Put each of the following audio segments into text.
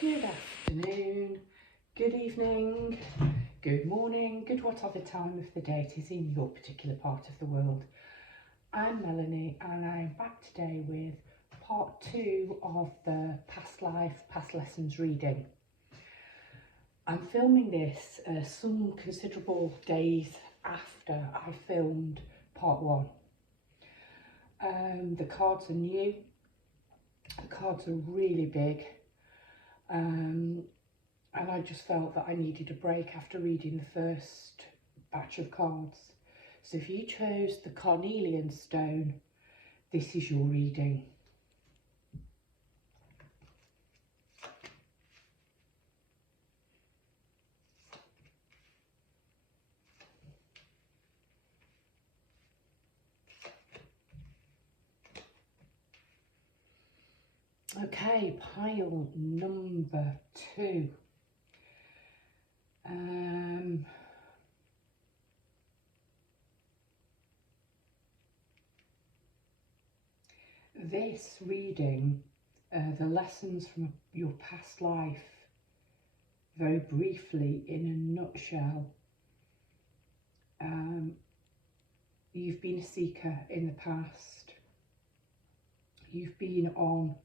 Good afternoon, good evening, good morning, good whatever time of the day it is in your particular part of the world. I'm Melanie and I'm back today with part 2 of the Past Life, Past Lessons reading. I'm filming this some considerable days after I filmed part 1. The cards are new, the cards are really big. And I just felt that I needed a break after reading the first batch of cards. So if you chose the carnelian stone, this is your reading. Okay, pile number 2. This reading, the lessons from your past life, very briefly in a nutshell. You've been a seeker in the past. You've been on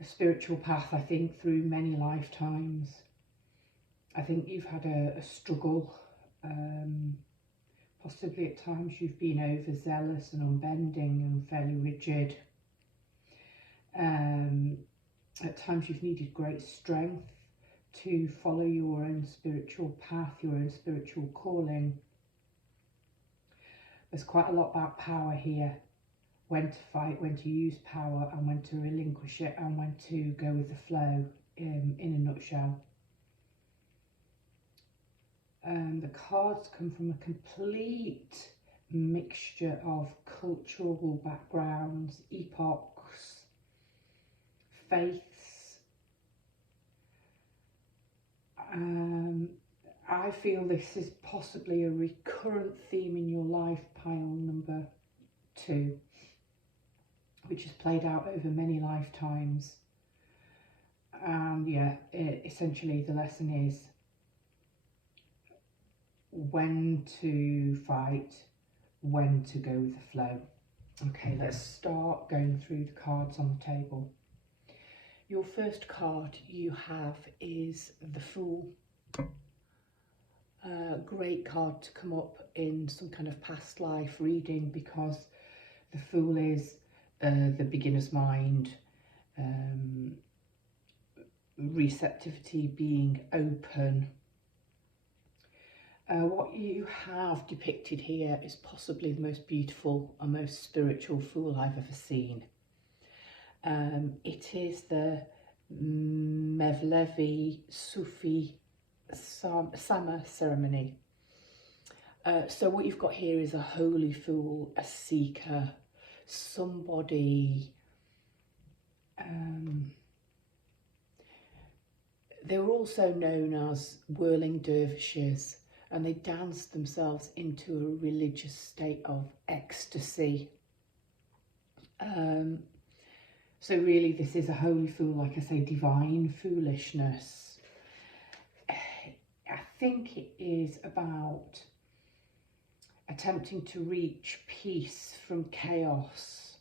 a spiritual path, I think, through many lifetimes. I think you've had a struggle. Possibly at times you've been overzealous and unbending and fairly rigid. At times you've needed great strength to follow your own spiritual path, your own spiritual calling. There's quite a lot about power here. When to fight, when to use power, and when to relinquish it, and when to go with the flow, in a nutshell. The cards come from a complete mixture of cultural backgrounds, epochs, faiths. I feel this is possibly a recurrent theme in your life, pile number 2. Which has played out over many lifetimes. And yeah, essentially the lesson is when to fight, when to go with the flow. Okay, let's start going through the cards on the table. Your first card you have is the Fool. Great card to come up in some kind of past life reading, because the Fool is the beginner's mind, receptivity, being open. What you have depicted here is possibly the most beautiful and most spiritual Fool I've ever seen. It is the Mevlevi Sufi Sama ceremony. So what you've got here is a holy fool, a seeker, somebody. They were also known as whirling dervishes, and they danced themselves into a religious state of ecstasy. So really this is a holy fool, like I say, divine foolishness. I think it is about attempting to reach peace from chaos,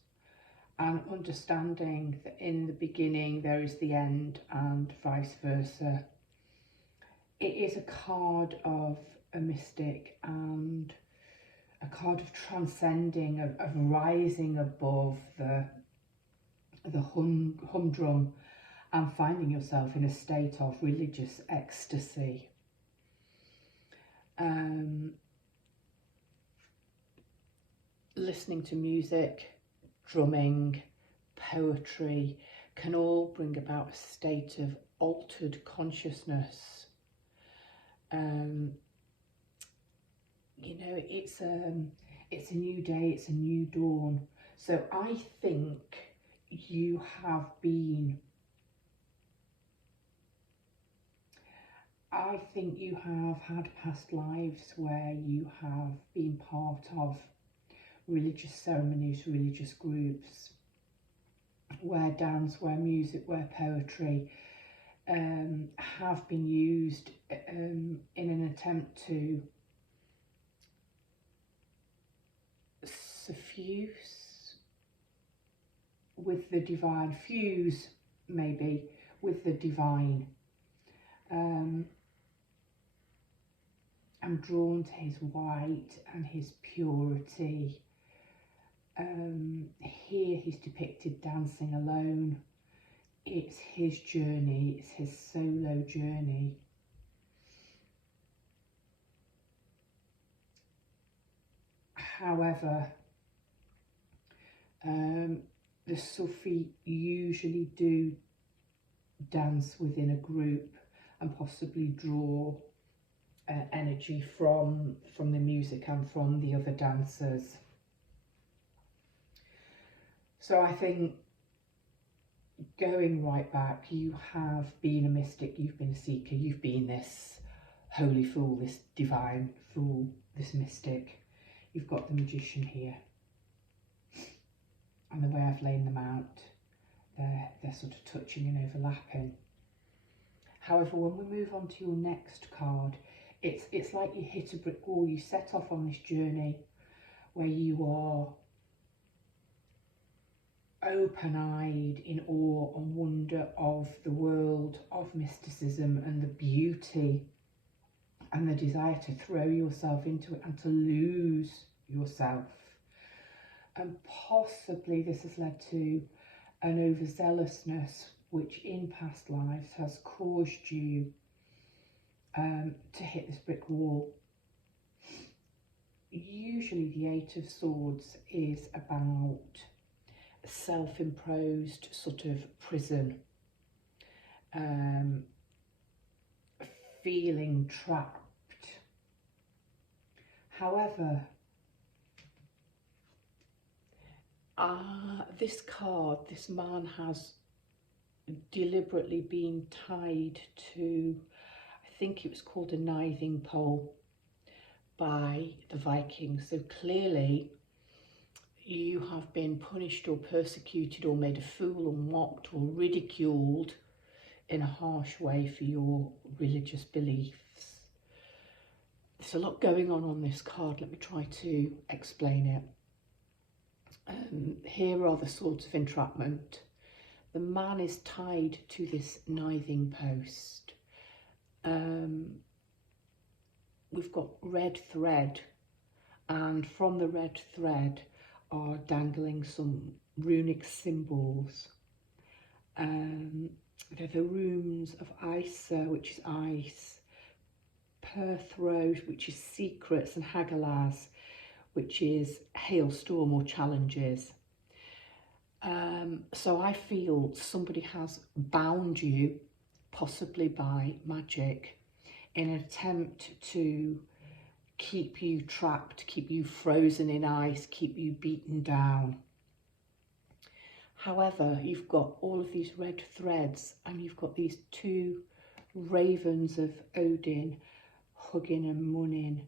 and understanding that in the beginning there is the end, and vice versa. It is a card of a mystic and a card of transcending, of rising above the humdrum and finding yourself in a state of religious ecstasy. Listening to music, drumming, poetry can all bring about a state of altered consciousness. You know, it's a new day, it's a new dawn. So I think you have had past lives where you have been part of religious ceremonies, religious groups. where dance, where music, where poetry have been used in an attempt to suffuse with the divine, fuse maybe with the divine. I'm drawn to his white and his purity. Here he's depicted dancing alone. It's his journey, it's his solo journey. However, the Sufi usually do dance within a group and possibly draw energy from the music and from the other dancers. So I think going right back, you have been a mystic, you've been a seeker, you've been this holy fool, this divine fool, this mystic. You've got the magician here. And the way I've laid them out, they're sort of touching and overlapping. However, when we move on to your next card, it's like you hit a brick wall. You set off on this journey where you are open-eyed in awe and wonder of the world of mysticism and the beauty and the desire to throw yourself into it and to lose yourself. And possibly this has led to an overzealousness which in past lives has caused you to hit this brick wall. Usually the Eight of Swords is about a self-imposed sort of prison, feeling trapped. However, this card, this man has deliberately been tied to, I think it was called a nithing pole by the Vikings. So clearly you have been punished or persecuted or made a fool or mocked or ridiculed in a harsh way for your religious beliefs. There's a lot going on this card. Let me try to explain it. Here are the swords of entrapment. The man is tied to this nithing post. We've got red thread, and from the red thread are dangling some runic symbols. They're the runes of Isa, which is ice, Perthro, which is secrets, and Hagalaz, which is hailstorm or challenges. So I feel somebody has bound you, possibly by magic, in an attempt to keep you trapped, keep you frozen in ice, keep you beaten down. However, you've got all of these red threads and you've got these two ravens of Odin, Hugin and Munin,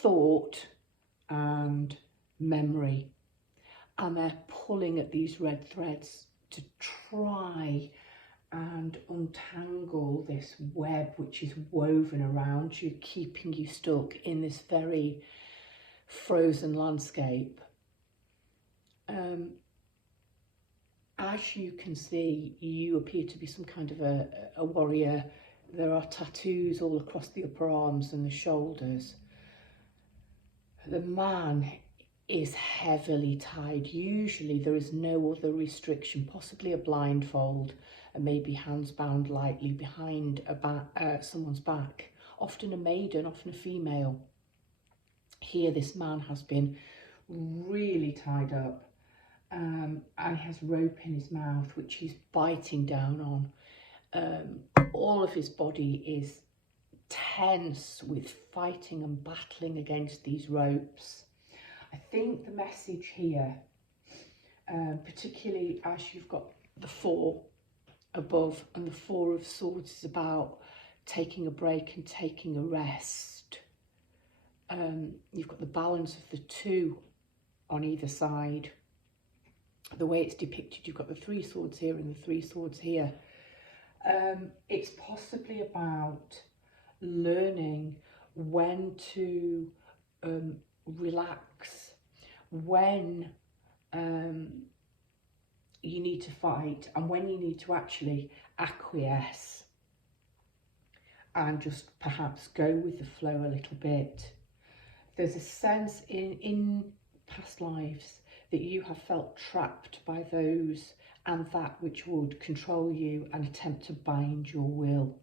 thought and memory. And they're pulling at these red threads to try and untangle this web which is woven around you, keeping you stuck in this very frozen landscape. As you can see, you appear to be some kind of a warrior. There are tattoos all across the upper arms and the shoulders. The man is heavily tied. Usually there is no other restriction, possibly a blindfold and maybe hands bound lightly behind someone's back, often a maiden, often a female. Here this man has been really tied up and has rope in his mouth which he's biting down on. All of his body is tense with fighting and battling against these ropes. I think the message here, particularly as you've got the four above and the Four of Swords, is about taking a break and taking a rest. You've got the balance of the two on either side. the way it's depicted, you've got the 3 swords here and the 3 swords here. It's possibly about learning when to relax, when you need to fight, and when you need to actually acquiesce and just perhaps go with the flow a little bit. There's a sense in past lives that you have felt trapped by those and that which would control you and attempt to bind your will.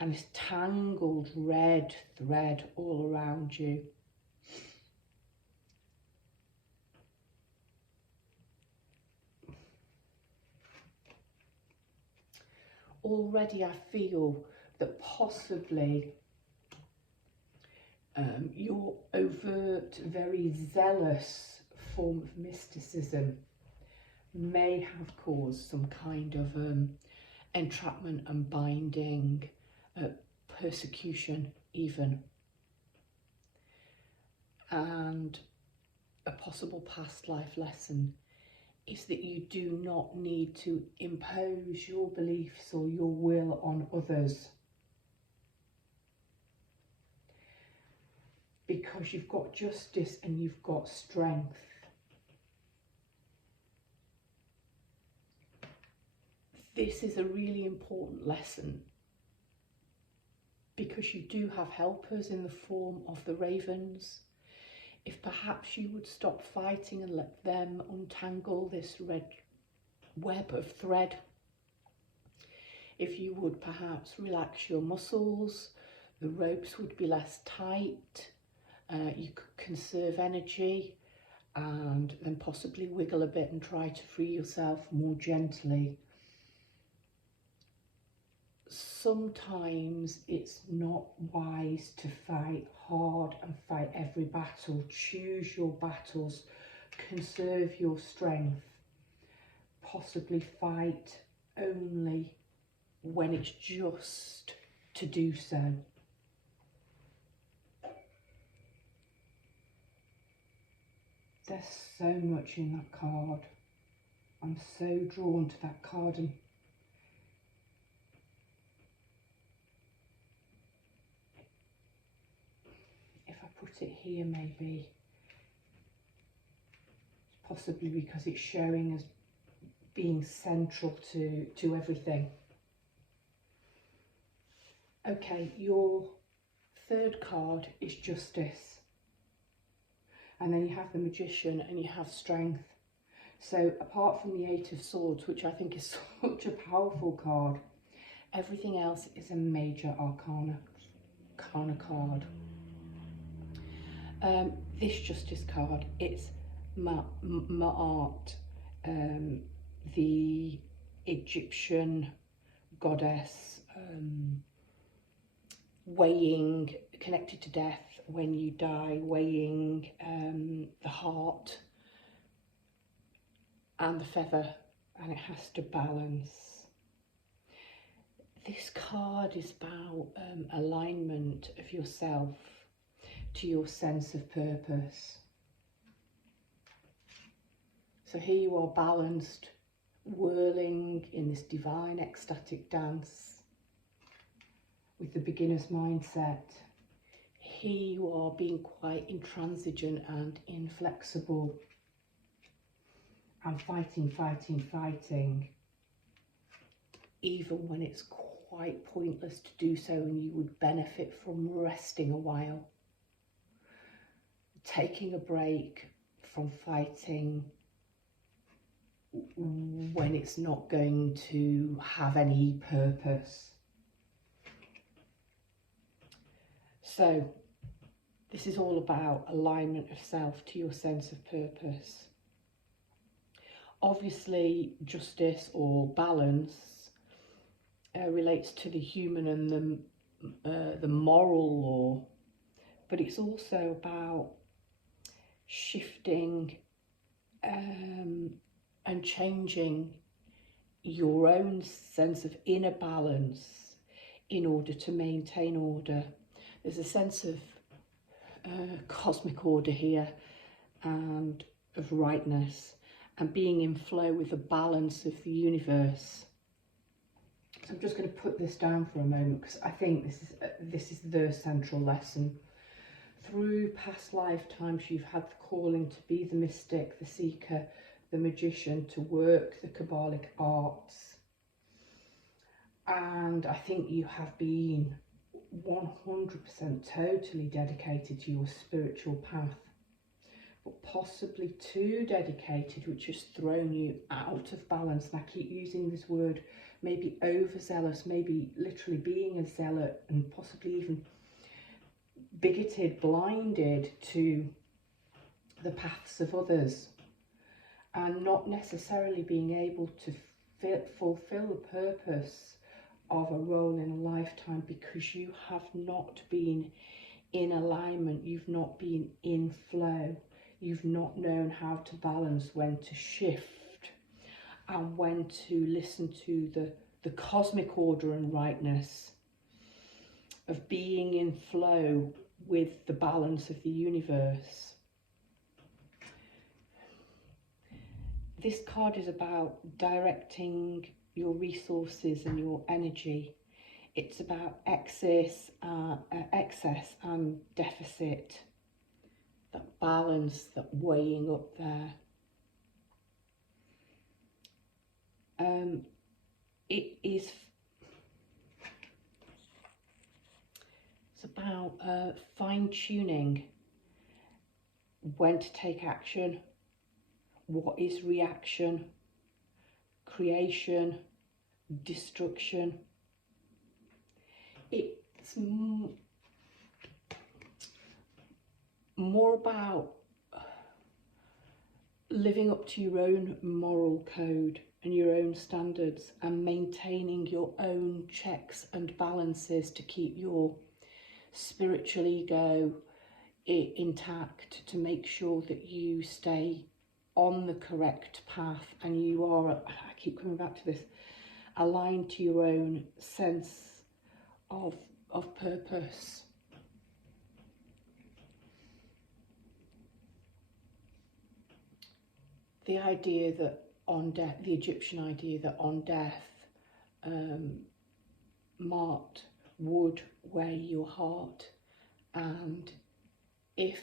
And this tangled red thread all around you. Already I feel that possibly your overt, very zealous form of mysticism may have caused some kind of entrapment and binding, persecution even. And a possible past life lesson is that you do not need to impose your beliefs or your will on others, because you've got justice and you've got strength. This is a really important lesson, because you do have helpers in the form of the ravens. If perhaps you would stop fighting and let them untangle this red web of thread, if you would perhaps relax your muscles, the ropes would be less tight, you could conserve energy and then possibly wiggle a bit and try to free yourself more gently. Sometimes it's not wise to fight hard and fight every battle. Choose your battles, conserve your strength, possibly fight only when it's just to do so. There's so much in that card. I'm so drawn to that card, and if I put it here, maybe possibly because it's showing as being central to everything. Okay, your third card is Justice. And then you have the Magician and you have Strength. So apart from the 8 of Swords, which I think is such a powerful card, everything else is a major arcana card. This Justice card, it's Ma'at, the Egyptian goddess, weighing, connected to death when you die, weighing the heart and the feather, and it has to balance. This card is about alignment of yourself to your sense of purpose. So here you are balanced, whirling in this divine ecstatic dance with the beginner's mindset. Here you are being quite intransigent and inflexible and fighting, even when it's quite pointless to do so and you would benefit from resting a while. Taking a break from fighting when it's not going to have any purpose. So this is all about alignment of self to your sense of purpose. Obviously, justice or balance relates to the human and the moral law, but it's also about shifting and changing your own sense of inner balance in order to maintain order. There's a sense of cosmic order here and of rightness, and being in flow with the balance of the universe. So I'm just going to put this down for a moment, because I think this is the central lesson. Through past lifetimes, you've had the calling to be the mystic, the seeker, the magician, to work the Kabbalic arts. And I think you have been 100% totally dedicated to your spiritual path, but possibly too dedicated, which has thrown you out of balance. And I keep using this word, maybe overzealous, maybe literally being a zealot, and possibly even bigoted, blinded to the paths of others, and not necessarily being able to fulfill the purpose of a role in a lifetime, because you have not been in alignment, you've not been in flow, you've not known how to balance, when to shift and when to listen to the cosmic order and rightness of being in flow with the balance of the universe. This card is about directing your resources and your energy. It's about excess and deficit, that balance, that weighing up there. It's about fine-tuning when to take action, what is reaction, creation, destruction. It's more about living up to your own moral code and your own standards, and maintaining your own checks and balances to keep your spiritual ego intact, to make sure that you stay on the correct path and you are, I keep coming back to this, aligned to your own sense of purpose. The idea that on death, the Egyptian idea that on death, Ma'at would weigh your heart, and if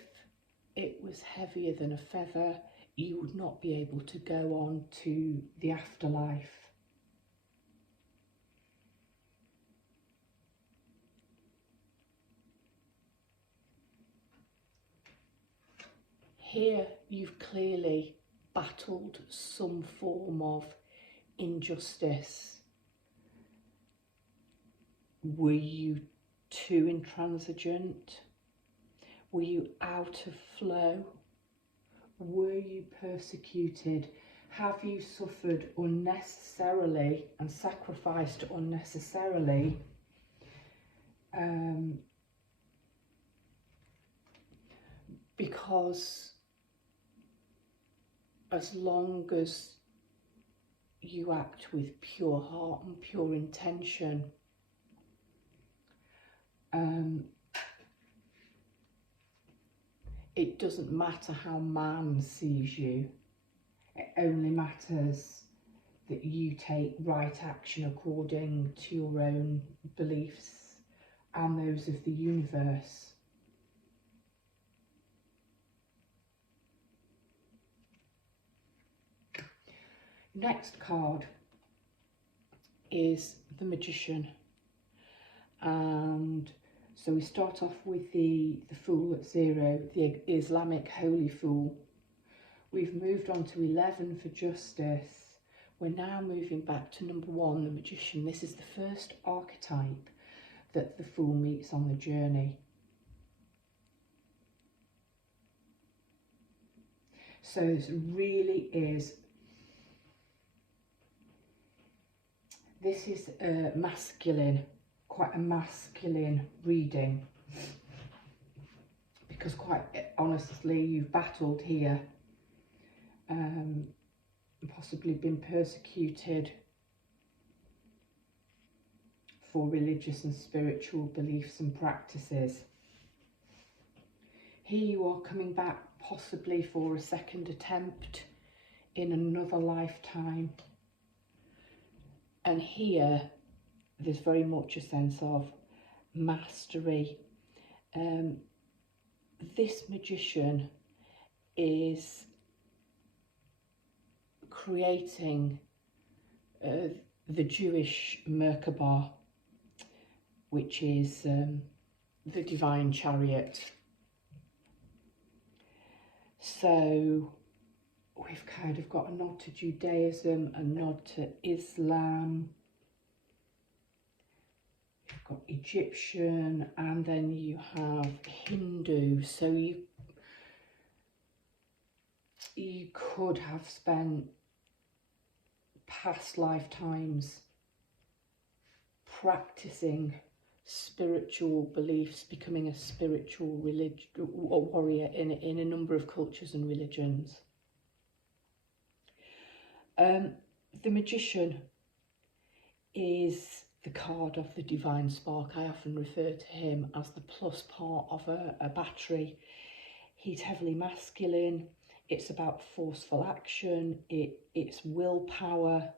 it was heavier than a feather, you would not be able to go on to the afterlife. Here you've clearly battled some form of injustice. Were you too intransigent? Were you out of flow? Were you persecuted? Have you suffered unnecessarily and sacrificed unnecessarily? Because as long as you act with pure heart and pure intention, it doesn't matter how man sees you. It only matters that you take right action according to your own beliefs and those of the universe. Next card is the Magician, and so we start off with the Fool at 0, the Islamic Holy Fool. We've moved on to 11 for Justice. We're now moving back to number 1, the Magician. This is the first archetype that the Fool meets on the journey. So this really is, this is masculine, quite a masculine reading, because quite honestly you've battled here, possibly been persecuted for religious and spiritual beliefs and practices. Here you are coming back possibly for a second attempt in another lifetime. And here there's very much a sense of mastery. This magician is creating the Jewish Merkabah, which is the divine chariot. So we've kind of got a nod to Judaism, a nod to Islam, you've got Egyptian, and then you have Hindu. So you could have spent past lifetimes practicing spiritual beliefs, becoming a spiritual warrior in a number of cultures and religions. The magician is the card of the divine spark. I often refer to him as the plus part of a battery. He's heavily masculine. It's about forceful action. It's willpower.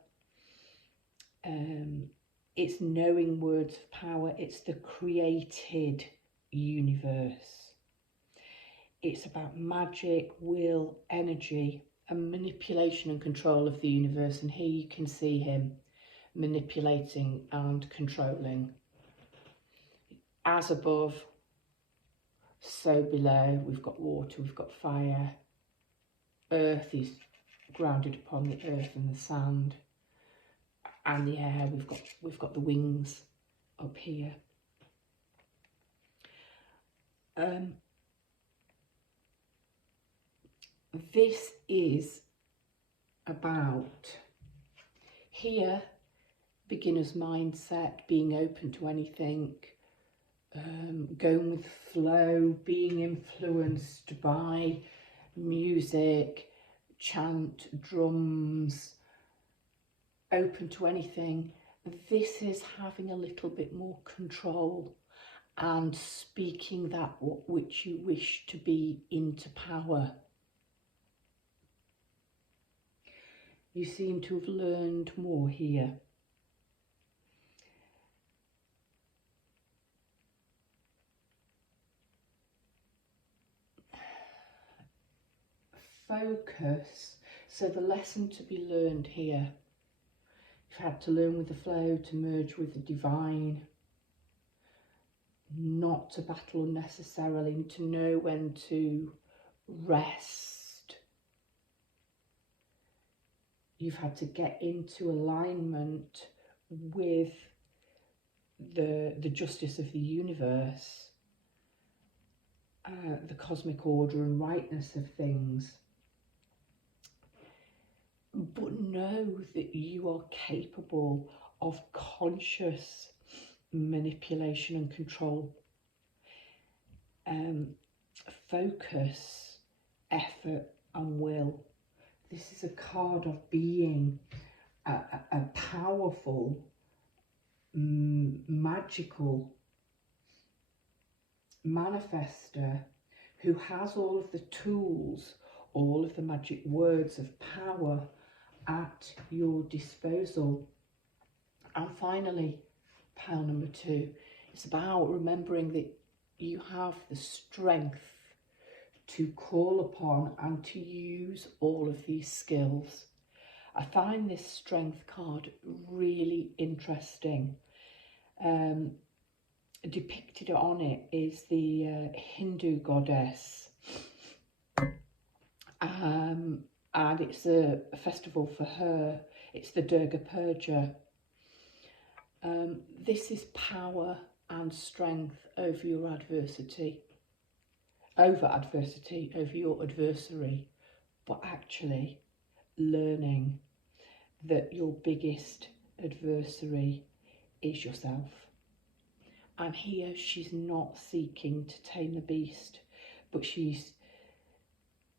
It's knowing words of power. It's the created universe. It's about magic, will, energy, and manipulation and control of the universe. And here you can see him manipulating and controlling. As above, so below. We've got water, we've got fire. Earth is grounded upon the earth and the sand. And the air, we've got the wings up here. This is about, here, beginner's mindset, being open to anything, going with flow, being influenced by music, chant, drums, open to anything. This is having a little bit more control and speaking that which you wish to be into power. You seem to have learned more here. Focus. So the lesson to be learned here, you've had to learn with the flow, to merge with the divine, not to battle unnecessarily, to know when to rest. You've had to get into alignment with the justice of the universe, the cosmic order and rightness of things. But know that you are capable of conscious manipulation and control. Focus, effort and will. This is a card of being a powerful, magical manifester who has all of the tools, all of the magic words of power at your disposal. And finally, pile number 2, it's about remembering that you have the strength to call upon and to use all of these skills. I find this strength card really interesting. Depicted on it is the Hindu goddess, and it's a festival for her. It's the Durga Puja. This is power and strength over your adversity, over your adversary, but actually learning that your biggest adversary is yourself. And here she's not seeking to tame the beast, but she's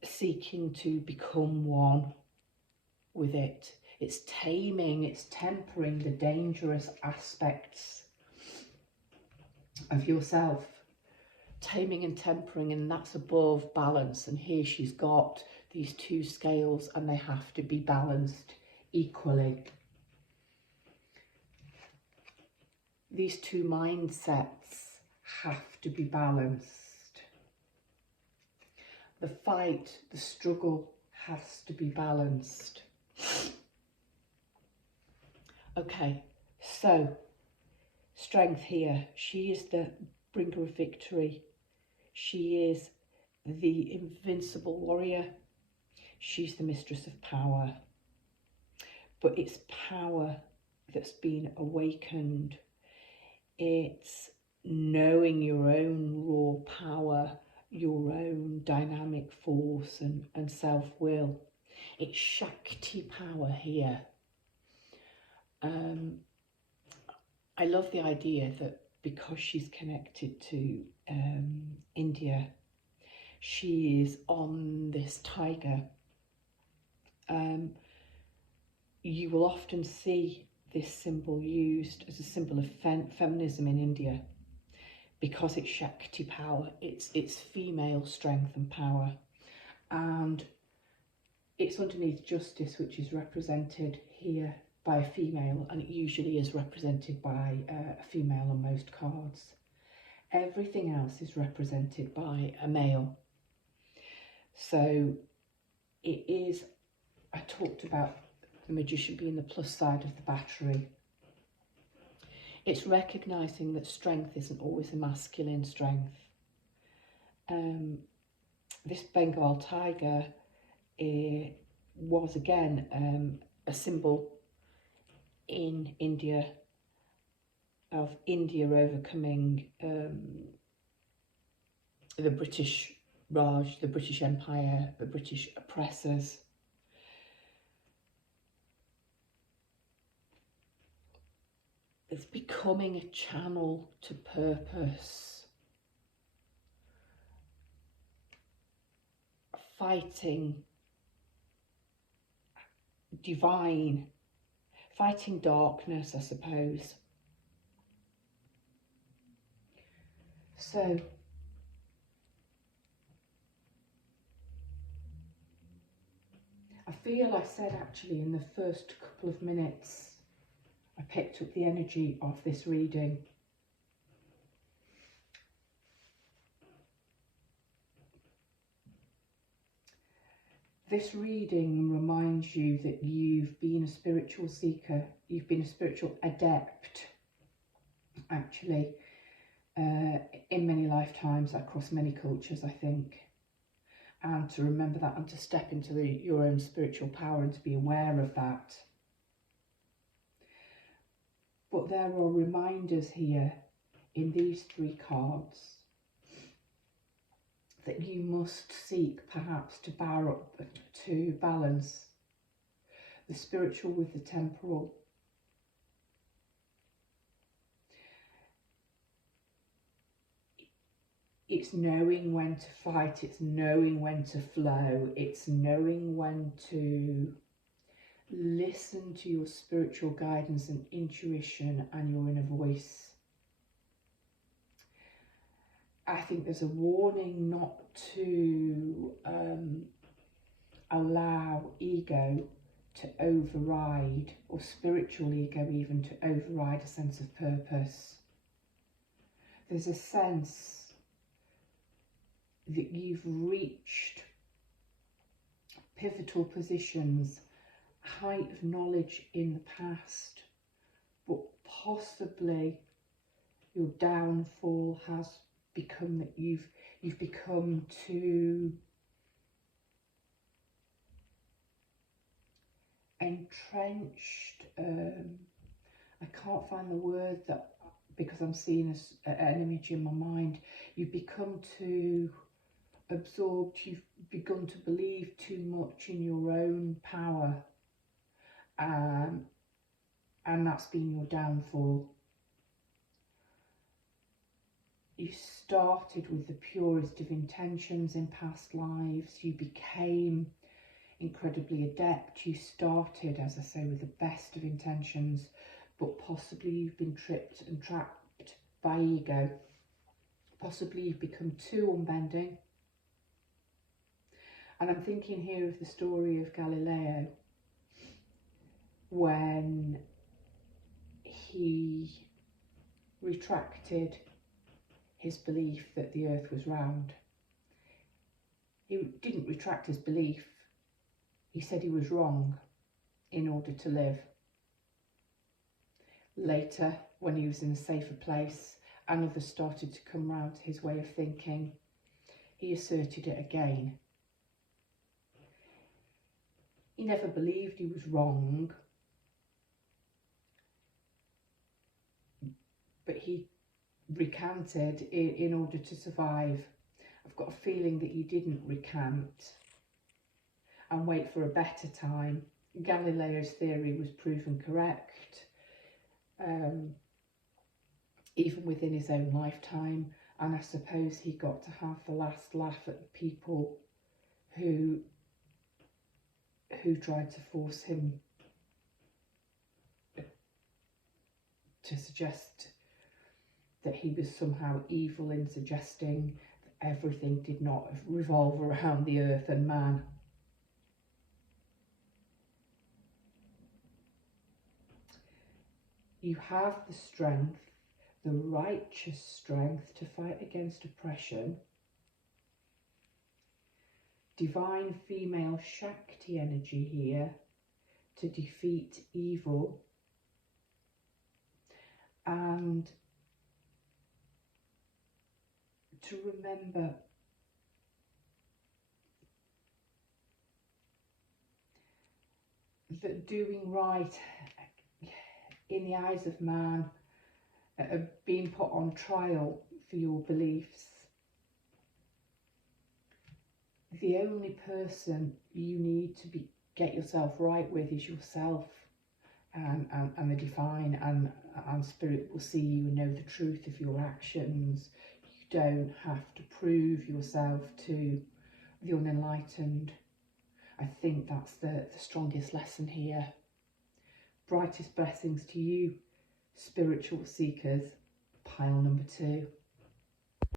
seeking to become one with it. It's taming, it's tempering the dangerous aspects of yourself. Taming and tempering, and that's above balance. And here she's got these two scales, and they have to be balanced equally. These two mindsets have to be balanced. The fight, the struggle has to be balanced. Okay, so strength here. She is the bringer of victory. She is the invincible warrior. She's the mistress of power. But it's power that's been awakened. It's knowing your own raw power, your own dynamic force and self-will. It's Shakti power here. I love the idea that because she's connected to India, she is on this tiger. You will often see this symbol used as a symbol of feminism in India, because it's Shakti power, it's female strength and power, and it's underneath justice, which is represented here by a female, and it usually is represented by a female on most cards. Everything else is represented by a male. So it is, I talked about the magician being the plus side of the battery. It's recognising that strength isn't always a masculine strength. This Bengal tiger was again a symbol in India of India overcoming the British Raj, the British Empire, the British oppressors. It's becoming a channel to purpose, fighting divine, fighting darkness, I suppose. So I feel I said actually in the first couple of minutes I picked up the energy of this reading. This reading reminds you that you've been a spiritual seeker, you've been a spiritual adept, actually, in many lifetimes, across many cultures, I think. And to remember that and to step into your own spiritual power and to be aware of that. But there are reminders here in these three cards that you must seek perhaps to balance the spiritual with the temporal. It's knowing when to fight, it's knowing when to flow, it's knowing when to listen to your spiritual guidance and intuition and your inner voice. I think there's a warning not to allow ego to override, or spiritual ego even, to override a sense of purpose. There's a sense that you've reached pivotal positions, height of knowledge in the past, but possibly your downfall has become that you've become too entrenched. I can't find the word, that because I'm seeing an image in my mind. You've become too absorbed, you've begun to believe too much in your own power, and that's been your downfall. You started with the purest of intentions in past lives, you became incredibly adept, you started, as I say, with the best of intentions, but possibly you've been tripped and trapped by ego. Possibly you've become too unbending, And I'm thinking here of the story of Galileo, when he retracted his belief that the earth was round. He didn't retract his belief, he said he was wrong in order to live. Later, when he was in a safer place and others started to come round to his way of thinking, he asserted it again. He never believed he was wrong, but he recanted in order to survive. I've got a feeling that he didn't recant and wait for a better time. Galileo's theory was proven correct, even within his own lifetime, and I suppose he got to have the last laugh at the people who tried to force him to suggest that he was somehow evil in suggesting that everything did not revolve around the earth and man. You have the strength, the righteous strength, to fight against oppression. Divine female Shakti energy here to defeat evil, and to remember that doing right in the eyes of man, being put on trial for your beliefs. The only person you need to get yourself right with is yourself, and the divine and spirit will see you and know the truth of your actions. You don't have to prove yourself to the unenlightened. I think that's the strongest lesson here. Brightest blessings to you, spiritual seekers. Pile number 2.